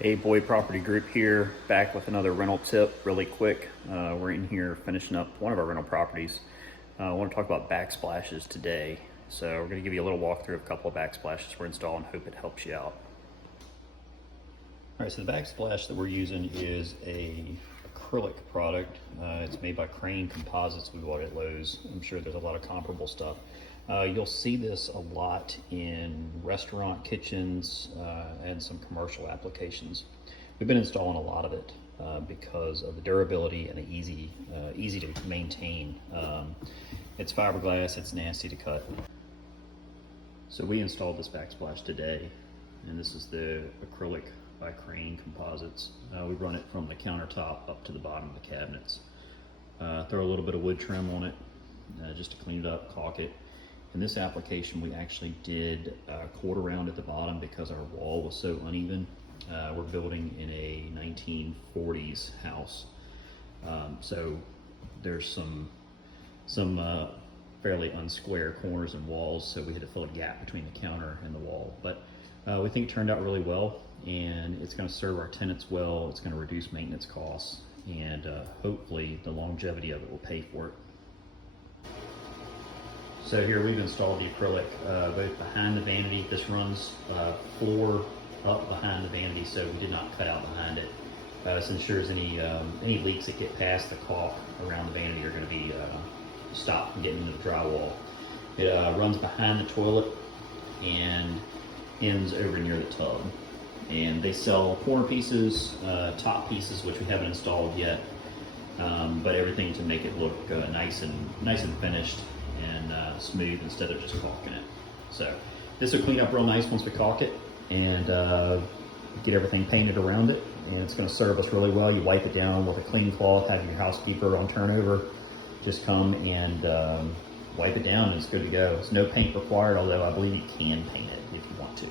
Hey, Boy Property Group here, back with another rental tip really quick. We're in here finishing up one of our rental properties. I want to talk about backsplashes today. So we're going to give you a little walkthrough of a couple of backsplashes we're installing. Hope it helps you out. All right, so the backsplash that we're using is a acrylic product. It's made by Crane Composites. We bought it at Lowe's. I'm sure there's a lot of comparable stuff. You'll see this a lot in restaurant kitchens and some commercial applications. We've been installing a lot of it because of the durability and the easy to maintain. It's fiberglass, it's nasty to cut. So we installed this backsplash today, and this is the acrylic by Crane Composites. We run it from the countertop up to the bottom of the cabinets. Throw a little bit of wood trim on it just to clean it up, caulk it. In this application, we actually did a quarter round at the bottom because our wall was so uneven. We're building in a 1940s house, so there's some fairly unsquare corners and walls, so we had to fill a gap between the counter and the wall. But we think it turned out really well, and it's going to serve our tenants well. It's going to reduce maintenance costs, and hopefully the longevity of it will pay for it. So here we've installed the acrylic both behind the vanity. This runs floor up behind the vanity, so we did not cut out behind it. This ensures any leaks that get past the caulk around the vanity are going to be stopped from getting into the drywall. It runs behind the toilet and ends over near the tub. And they sell corner pieces, top pieces, which we haven't installed yet, but everything to make it look nice and finished and smooth instead of just caulking it. So this will clean up real nice once we caulk it and get everything painted around it, and it's going to serve us really well. You wipe it down with a clean cloth, have your housekeeper on turnover just come and wipe it down, and it's good to go. There's no paint required, although I believe you can paint it if you want to.